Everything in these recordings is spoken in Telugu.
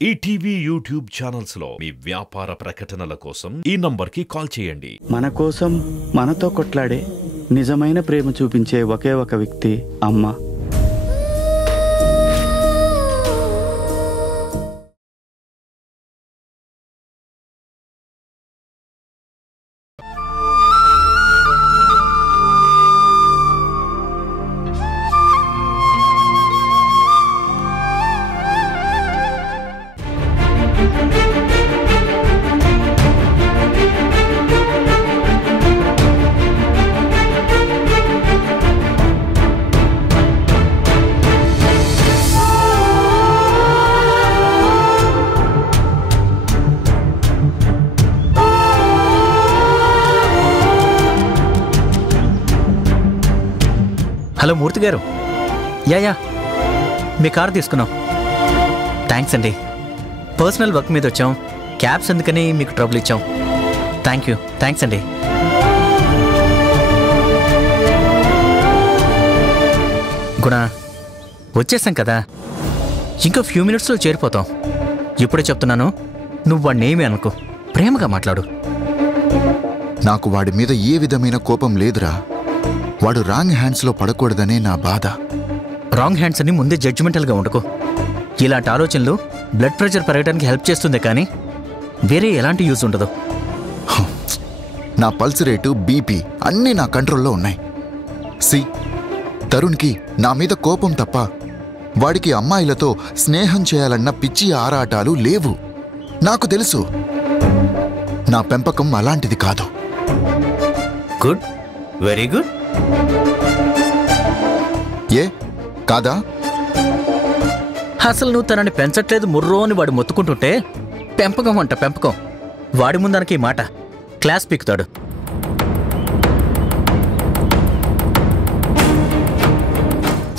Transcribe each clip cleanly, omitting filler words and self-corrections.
ఈటీవీ యూట్యూబ్ ఛానల్స్ లో మీ వ్యాపార ప్రకటనల కోసం ఈ నంబర్కి కాల్ చేయండి. మన కోసం మనతో కొట్లాడే నిజమైన ప్రేమ చూపించే ఒకే ఒక వ్యక్తి అమ్మ. హలో మూర్తి గారు, యా మీ కారు తీసుకున్నాం. థ్యాంక్స్ అండి. పర్సనల్ వర్క్ మీద వచ్చాం, క్యాబ్స్ ఎందుకని మీకు ట్రబుల్ ఇచ్చాం. థ్యాంక్స్ అండి. గుణ, వచ్చేసాం కదా, ఇంకో ఫ్యూ మినిట్స్లో చేరిపోతాం. ఇప్పుడే చెప్తున్నాను, నువ్వు వాడిని ఏమీ అనుకో, ప్రేమగా మాట్లాడు. నాకు వాడి మీద ఏ విధమైన కోపం లేదురా. వాడు రాంగ్ హ్యాండ్స్లో పడకూడదనే నా బాధ. రాంగ్ హ్యాండ్స్ అని ముందే జడ్జిమెంటల్గా ఉండకు. ఇలాంటి ఆలోచనలు బ్లడ్ ప్రెషర్ పెరగడానికి హెల్ప్ చేస్తుంది, కానీ వేరే ఎలాంటి యూజ్ ఉండదు. నా పల్స్ రేటు, బీపీ అన్నీ నా కంట్రోల్లో ఉన్నాయి. తరుణ్కి నా మీద కోపం తప్ప వాడికి అమ్మాయిలతో స్నేహం చేయాలన్న పిచ్చి ఆరాటాలు లేవు. నాకు తెలుసు నా పెంపకం అలాంటిది కాదు. Good, very good. ఏ కాదా? అసలు నువ్వు తనని పెంచట్లేదు ముర్రో అని వాడు మొత్తుకుంటుంటే పెంపకం వాడి ముందనకి ఈ మాట క్లాస్ పీకుతాడు.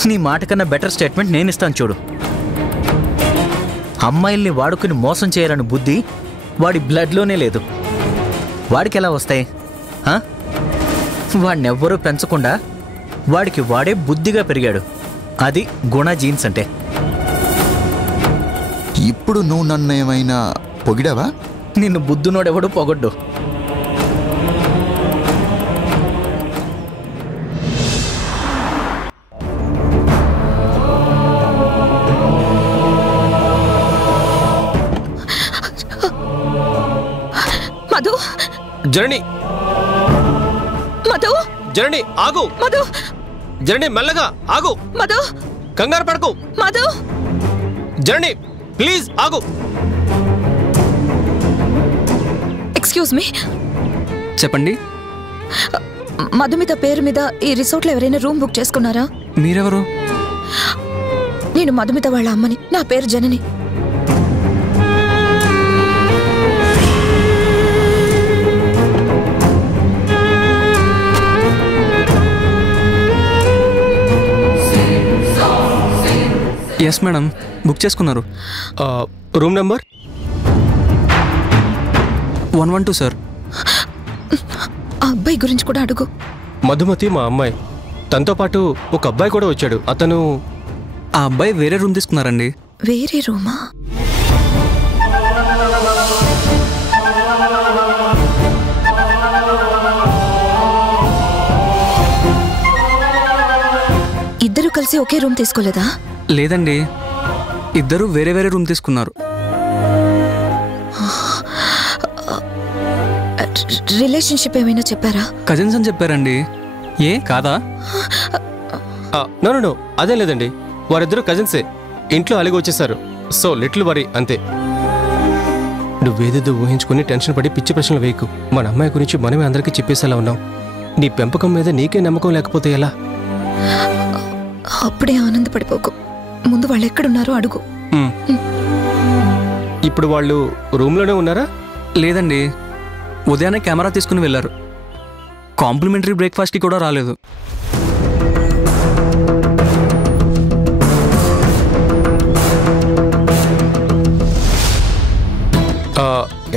నీ మాట కన్నా బెటర్ స్టేట్మెంట్ నేను ఇస్తాను చూడు. అమ్మాయిల్ని వాడుకుని మోసం చేయాలని బుద్ధి వాడి బ్లడ్లోనే లేదు. వాడికి ఎలా వస్తాయి? వాడినెవ్వరూ పెంచకుండా వాడికి వాడే బుద్ధిగా పెరిగాడు. అది గుణ జీన్స్ అంటే. ఇప్పుడు నువ్వు నన్ను ఏమైనా పొగిడావా? నిన్ను బుద్ధునోడెవడు పొగడ్డు. మధు, జరణి, మధు, జరణి ఆగు. మధు, జరణి మెల్లగా ఆగు. మధు, కంగారు పడకు. మధు, జరణి ప్లీజ్ ఆగు. Excuse me. చెప్పండి. మధుమిత పేరు మీద ఈ రిసార్ట్లో ఎవరైనా రూమ్ బుక్ చేసుకున్నారా? మీరెవరు? నేను మధుమిత వాళ్ళ అమ్మని. నా పేరు జనని. ఎస్ మేడం, బుక్ చేసుకున్నారు. Room number 112 sir. ఆ అబ్బాయి గురించి కూడా అడుగు. మధుమతి మా అమ్మాయి. తనతో పాటు ఒక అబ్బాయి కూడా వచ్చాడు. అతను ఆ అబ్బాయి వేరే రూమ్ తీసుకున్నారండి. వేరే రూమా? ఇద్దరు కలిసి ఒకే రూమ్ తీసుకోలేదా? లేదండి, ఇద్దరు వేరే వేరే రూమ్ తీసుకున్నారు. రిలేషన్షిప్ ఏమైనా చెప్పారా? కజిన్స్ అని చెప్పారండి. ఏ కాదా? నో అదే లేదండి. వారిద్దరూ కజిన్సే. ఇంట్లో అలిగి వచ్చేసారు. సో లిటిల్ వరీ అంతే. నువ్వేదేదో ఊహించుకుని టెన్షన్ పడి పిచ్చి ప్రశ్నలు వేయకు. మన అమ్మాయి గురించి మనమే అందరికీ చెప్పేసేలా ఉన్నాం. నీ పెంపకం మీద నీకే నమ్మకం లేకపోతే ఎలా? అప్పుడే ఆనందపడిపోకు. ముందు వాళ్ళు ఎక్కడున్నారో అడుగు. ఇప్పుడు వాళ్ళు రూమ్లోనే ఉన్నారా? లేదండి, ఉదయాన్నే కెమెరా తీసుకుని వెళ్ళారు. కాంప్లిమెంటరీ బ్రేక్ఫాస్ట్కి కూడా రాలేదు.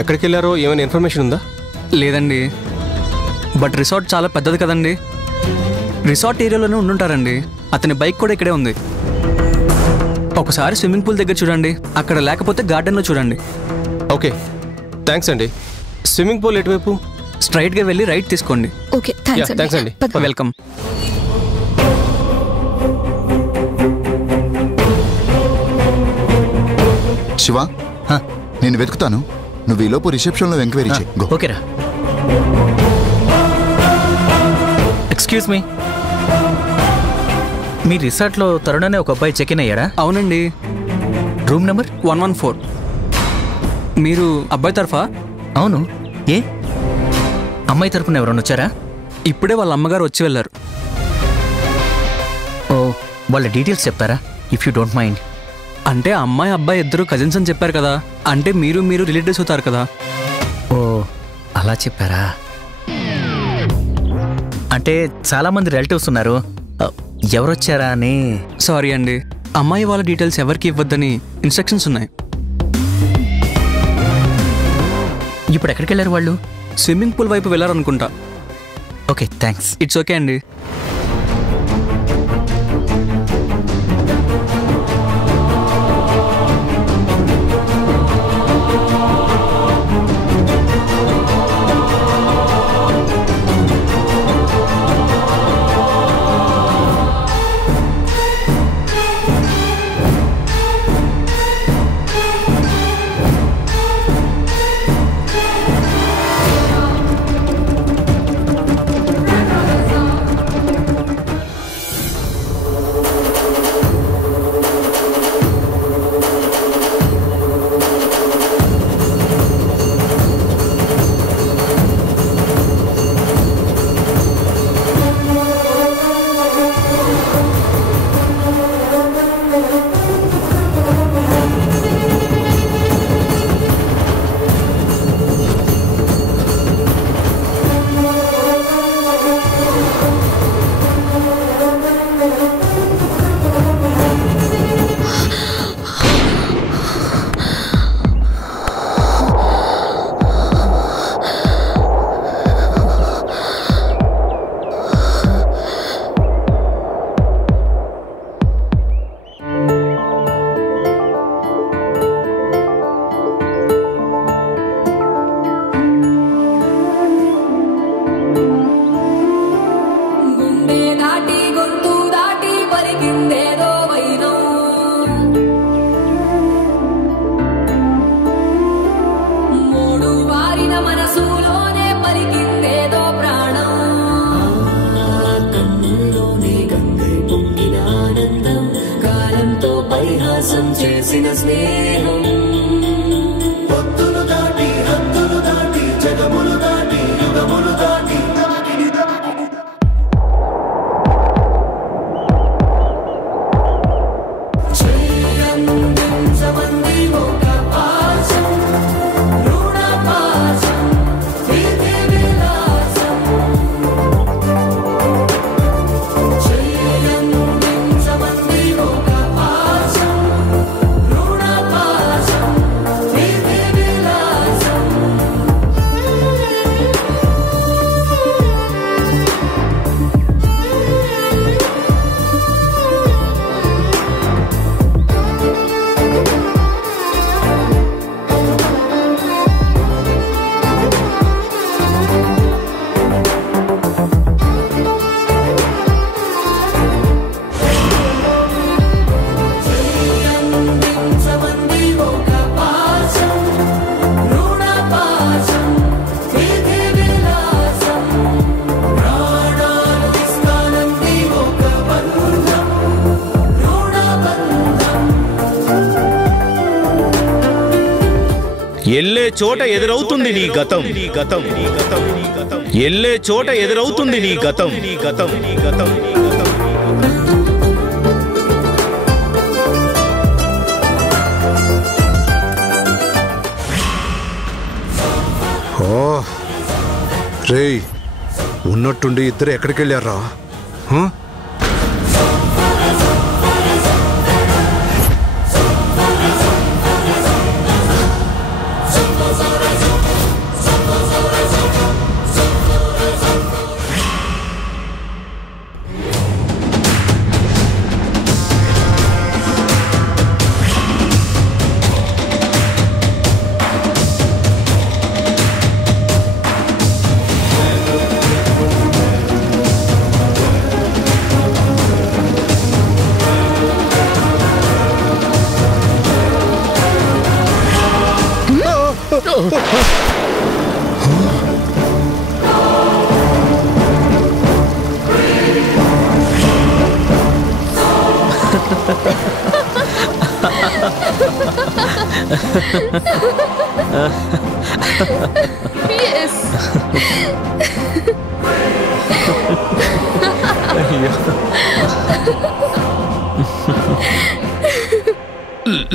ఎక్కడికి వెళ్ళారో ఏమైనా ఇన్ఫర్మేషన్ ఉందా? లేదండి, బట్ రిసార్ట్ చాలా పెద్దది కదండి. రిసార్ట్ ఏరియాలోనే ఉండుంటారండి. అతని బైక్ కూడా ఇక్కడే ఉంది. ఒకసారి స్విమ్మింగ్ పూల్ దగ్గర చూడండి, అక్కడ లేకపోతే గార్డెన్లో చూడండి. ఓకే, థ్యాంక్స్ అండి. స్విమ్మింగ్ పూల్ ఎటువైపు? స్ట్రైట్గా వెళ్ళి రైట్ తీసుకోండి. ఓకే, థ్యాంక్స్ థ్యాంక్స్ అండి. పద. వెల్కమ్. శివ, నేను వెతుకుతాను, నువ్వు ఈలోపు రిసెప్షన్లో ఎంక్వైరీ చేయి. గో. ఓకేరా. ఎక్స్క్యూజ్ మీ, మీ రిసార్ట్లో త్వరలోనే ఒక అబ్బాయి చెక్ ఇన్ అయ్యాడా? అవునండి, రూమ్ నెంబర్ 114. మీరు అబ్బాయి తరఫా? అవును. ఏ అమ్మాయి తరపున ఎవరన్నా వచ్చారా? ఇప్పుడే వాళ్ళ అమ్మగారు వచ్చి వెళ్ళారు. ఓ, వాళ్ళ డీటెయిల్స్ చెప్తారా ఇఫ్ యూ డోంట్ మైండ్? అంటే అమ్మాయి అబ్బాయి ఇద్దరు కజిన్స్ అని చెప్పారు కదా, అంటే మీరు రిలేటివ్స్ అవుతారు కదా. ఓ, అలా చెప్పారా? అంటే చాలామంది రిలేటివ్స్ ఉన్నారు, ఎవరొచ్చారా అని. సారీ అండి, అమ్మాయి వాళ్ళ డీటెయిల్స్ ఎవరికి ఇవ్వద్దని ఇన్స్ట్రక్షన్స్ ఉన్నాయి. ఇప్పుడు ఎక్కడికి వెళ్ళారు వాళ్ళు? స్విమ్మింగ్ పూల్ వైపు వెళ్ళారనుకుంటా. Okay, thanks. ఇట్స్ ఓకే అండి. ఎల్లే చోట ఎదురవుతుంది నీ గతం, ఎల్లే చోట ఎదురవుతుంది నీ గతం. రేయ్, ఉన్నట్టుండి ఇద్దరు ఎక్కడికి వెళ్ళారా?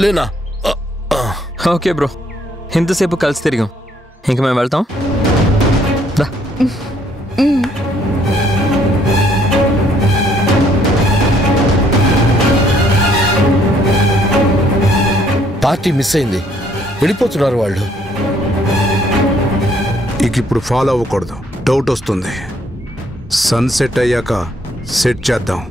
లేనా? ఓకే బ్రో, ఇంతసేపు కలిసి తిరిగాం, ఇంక మేము వెళ్తాం. పార్టీ మిస్ అయింది, వెళ్ళిపోతున్నారు వాళ్ళు. ఇక ఇప్పుడు ఫాలో అవ్వకూడదు, డౌట్ వస్తుంది. సన్సెట్ అయ్యాక సెట్ చేద్దాం.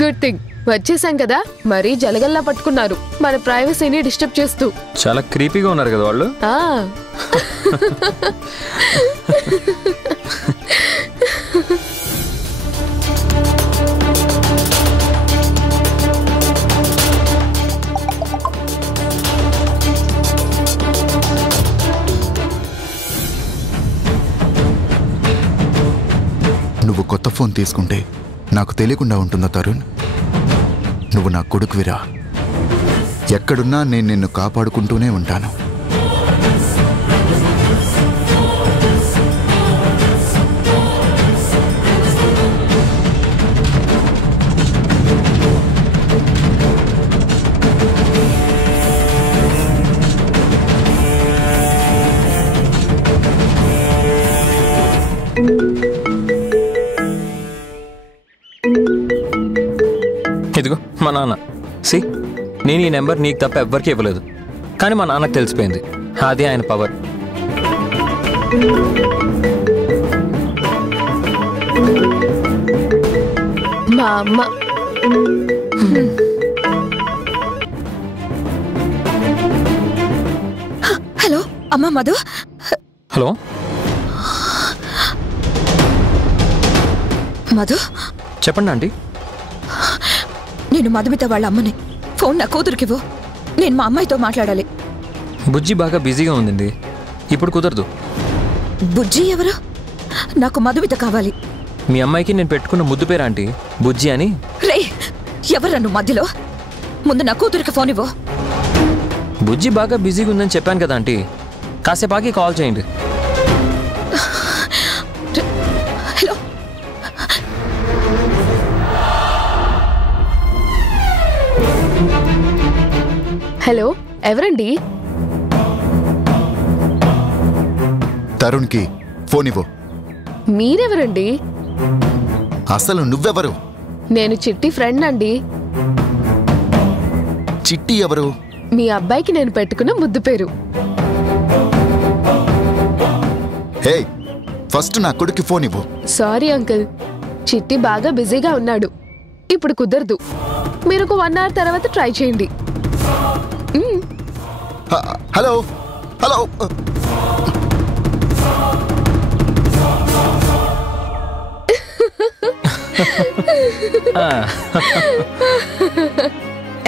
గుడ్ థింగ్ వచ్చేసాం కదా, మరీ జలగల్లా పట్టుకున్నారు మన ప్రైవసీని డిస్టర్బ్ చేస్తూ. చాలా క్రీపీగా ఉన్నారు కదా వాళ్ళు. నువ్వు కొత్త ఫోన్ తీసుకుంటే నాకు తెలియకుండా ఉంటుందా తరుణ్? నువ్వు నా కొడుకువిరా. ఎక్కడున్నా నేను నిన్ను కాపాడుకుంటూనే ఉంటాను. ఇదిగో మా నాన్న. సి, నేను ఈ నెంబర్ నీకు తప్ప ఎవ్వరికీ ఇవ్వలేదు, కానీ మా నాన్నకు తెలిసిపోయింది. అది ఆయన పవర్. మా అమ్మ. హలో అమ్మా మధు. హలో మధు, చెప్పండి ఆంటీ. నేను మధుమిత వాళ్ళ అమ్మని. ఫోన్ నా కూతురికివ్వు, నేను మా అమ్మాయితో మాట్లాడాలి. బుజ్జి బాగా బిజీగా ఉందండి, ఇప్పుడు కుదరదు. బుజ్జి ఎవరు? నాకు మధుమిత కావాలి. మీ అమ్మాయికి నేను పెట్టుకున్న ముద్దు పేరు ఆంటీ, బుజ్జి అని. రే, ఎవరు నువ్వు మధ్యలో? ముందు నా కూతురికి ఫోన్ ఇవ్వు. బుజ్జి బాగా బిజీగా ఉందని చెప్పాను కదా ఆంటీ, కాసేపు ఆగి కాల్ చేయండి. హలో, హలో, ఎవరండి? తరుణ్కి ఫోన్ ఇవ్వు. మీరెవరండి? అసలు నువ్వెవరు? నేను చిట్టి ఫ్రెండ్ అండి. చిట్టి ఎవరు? మీ అబ్బాయికి నేను పెట్టుకున్న ముద్దు పేరు. హే, ఫస్ట్ నా కొడుక్కి ఫోన్ ఇవ్వు. సారీ అంకుల్, చిట్టి బాగా బిజీగా ఉన్నాడు, ఇప్పుడు కుదరదు. మీరు ఒక 1 hour తర్వాత ట్రై చేయండి. Hello hello.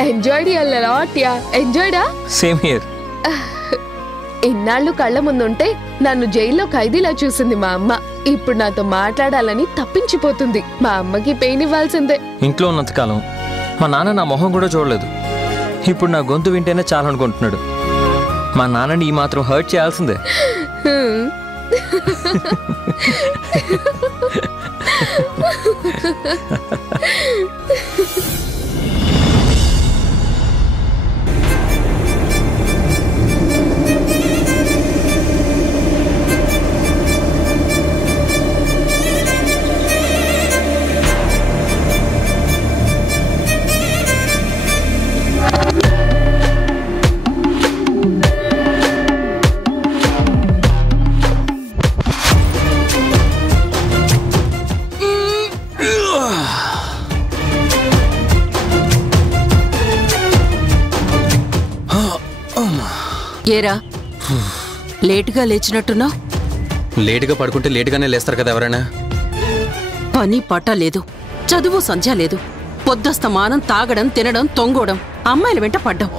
Enjoyed a lot yeah, ఎంజాయ్డా? Same here. ఇన్నాళ్ళు కళ్ళ ముందుంటే నన్ను జైల్లో ఖైదీలా చూసింది మా అమ్మ. ఇప్పుడు నాతో మాట్లాడాలని తప్పించిపోతుంది. మా అమ్మకి పెయిన్ ఇవ్వాల్సిందే. ఇంట్లో ఉన్నంతకాలం మా నాన్న నా మొహం కూడా చూడలేదు. ఇప్పుడు నా గొంతు వింటేనే చాలా అనుకుంటున్నాడు. మా నాన్నని ఈ మాత్రం హర్ట్ చేయాల్సిందే. ఏరా లేటుగా లేచినట్టున్నావు? లేటుగా పడుకుంటే లేటుగానే లేస్తారు కదా ఎవరైనా. పని పట్ట లేదు, చదువు సంధ్య లేదు, పొద్దస్తమానం తాగడం తినడం తొంగోడం, అమ్మాయిల వెంట పడ్డం.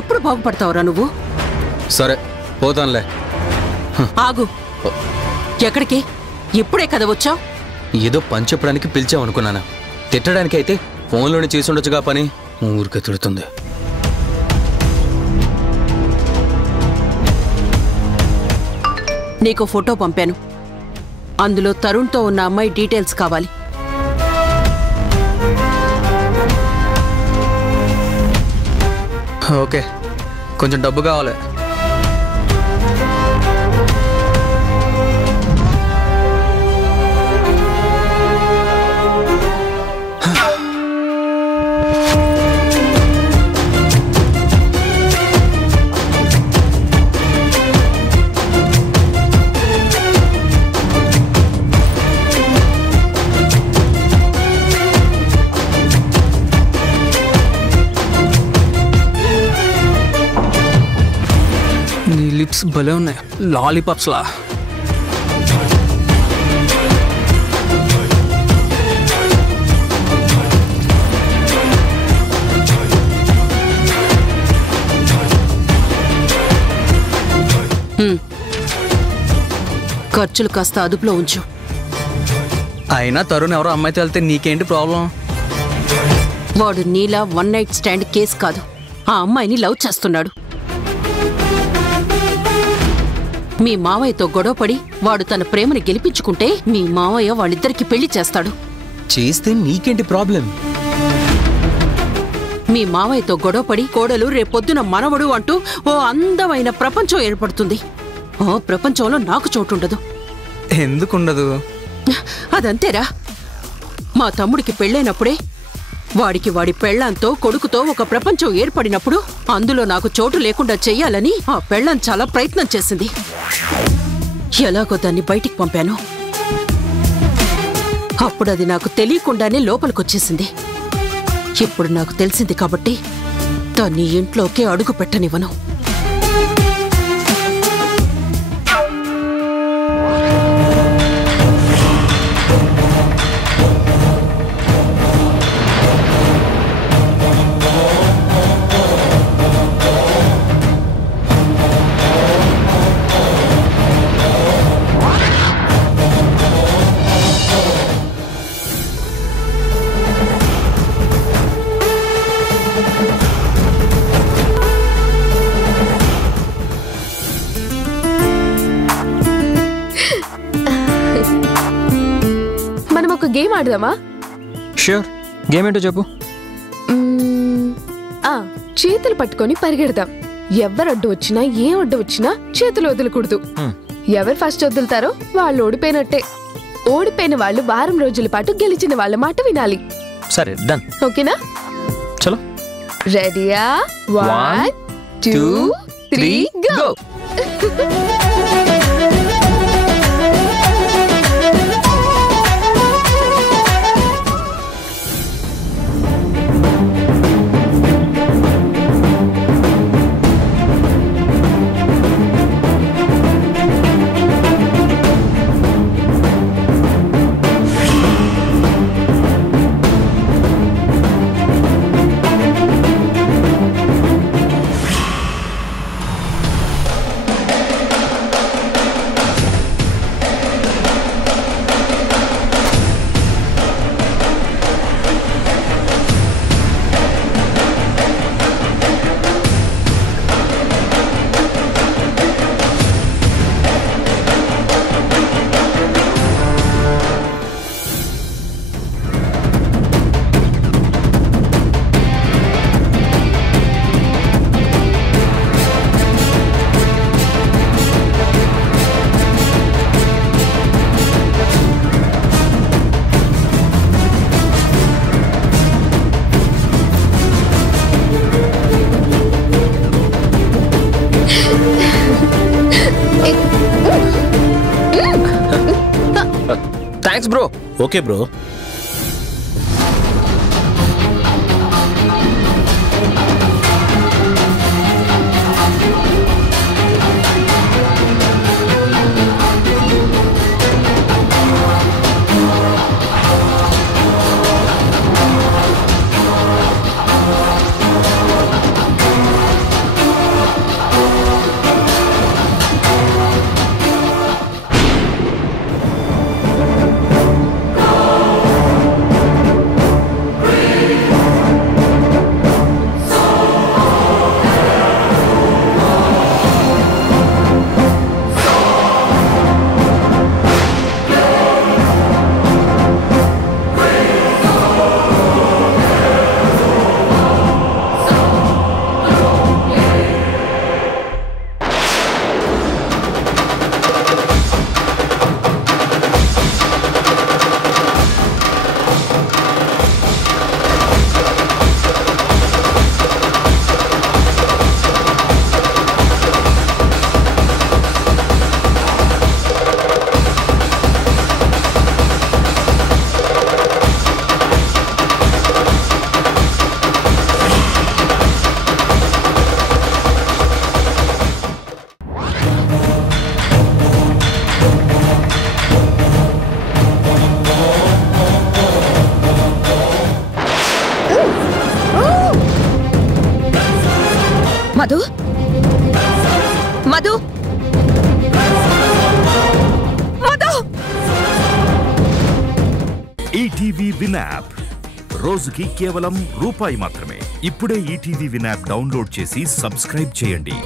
ఎప్పుడు బాగుపడతావురా నువ్వు? సరే పోతానులే. ఆగు. ఎక్కడికి? ఇప్పుడే కదా వచ్చావు? ఏదో పని చెప్పడానికి పిలిచామనుకున్నాను. తిట్టడానికి అయితే ఫోన్లోనే చేసి ఉండొచ్చుగా పని. ఊరికే తిడుతుంది. నీకు ఫోటో పంపాను. అందులో తరుణ్తో ఉన్న అమ్మాయి డీటెయిల్స్ కావాలి. ఓకే, కొంచెం డబ్బు కావాలి. నీ లిప్స్ భలే ఉన్నాయి, లాలీపాప్స్ లా. ఖర్చులు కాస్త అదుపులో ఉంచు. అయినా తరుణ్ ఎవరో అమ్మాయితో వెళ్తే నీకేంటి ప్రాబ్లం? వాడు నీలా వన్ నైట్ స్టాండ్ కేసు కాదు, ఆ అమ్మాయిని లవ్ చేస్తున్నాడు. మీ మావయ్యతో గొడవపడి వాడు తన ప్రేమని గెలిపించుకుంటే మీ మావయ్య వాళ్ళిద్దరికి పెళ్లి చేస్తాడు. చేస్తే నీకేంటి ప్రాబ్లం? మీ మావయ్యతో గొడవపడి కోడలు రేపొద్దున మనవడు అంటూ ఓ అందమైన ప్రపంచం ఏర్పడుతుంది. ఆ ప్రపంచంలో నాకు చోటుండదు. ఎందుకుండదు? అదంతేరా. మా తమ్ముడికి పెళ్ళైనప్పుడే వాడికి వాడి పెళ్ళాంతో కొడుకుతో ఒక ప్రపంచం ఏర్పడినప్పుడు అందులో నాకు చోటు లేకుండా చెయ్యాలని ఆ పెళ్ళాం చాలా ప్రయత్నం చేసింది. ఎలాగో దాన్ని బయటికి పంపాను. అప్పుడు అది నాకు తెలియకుండానే లోపలికొచ్చేసింది. ఇప్పుడు నాకు తెలిసింది కాబట్టి దాన్ని ఇంట్లోకి అడుగు పెట్టనివ్వను. గేమ్ ఆడదామా? ష్యూర్. గేమ్ ఏంటో చెప్పు. చేతులు పట్టుకొని పరిగెడదాం. ఎవరు అడ్డు వచ్చినా ఏ అడ్డు వచ్చినా చేతులు వదలకూడదు. ఎవరు ఫస్ట్ వదులుతారో వాళ్ళు ఓడిపోయినట్టే. ఓడిపోయిన వాళ్ళు వారం రోజుల పాటు గెలిచిన వాళ్ళ మాట వినాలి. సరే, డన్. ఓకేనా? చలో. రెడీయా? 1 2 3 go. Thanks bro. Okay bro. Madhu Madhu Madhu ETV win app రోజుకి కేవలం రూపాయి మాత్రమే. ఇప్పుడే ఈటీవీ విన్ యాప్ డౌన్లోడ్ చేసి సబ్స్క్రైబ్ చేయండి.